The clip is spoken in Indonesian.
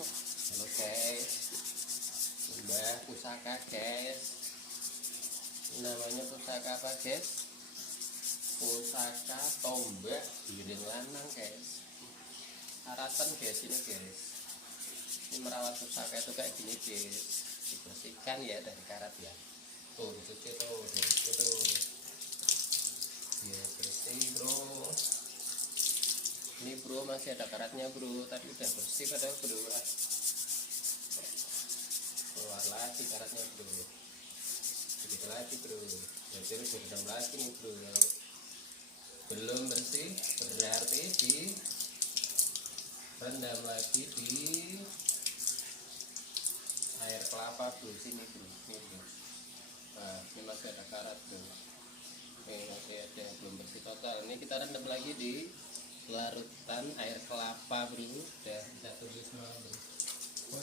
Halo guys, Mbah pusaka guys. Namanya pusaka apa guys? Pusaka tombak giring lanang guys. Aratan guys ini guys. Ini merawat pusaka itu kayak gini guys. Dibersihkan ya dari karat ya. Tuh dicuci tuh, dicuci tuh. Ya bersih bro. Ini bro masih ada karatnya bro. Tadi udah bersih padahal bro. Keluar lagi karatnya bro. Begitu lagi bro. Jadi harus direndam lagi nih bro. Belum bersih berarti di rendam lagi di air kelapa bro. Sini bro. Ini bro. Nah ini masih ada karat bro. Ini masih ada yang belum bersih total. Ini kita rendam lagi di larutan air kelapa bro. Udah kita tunggu semua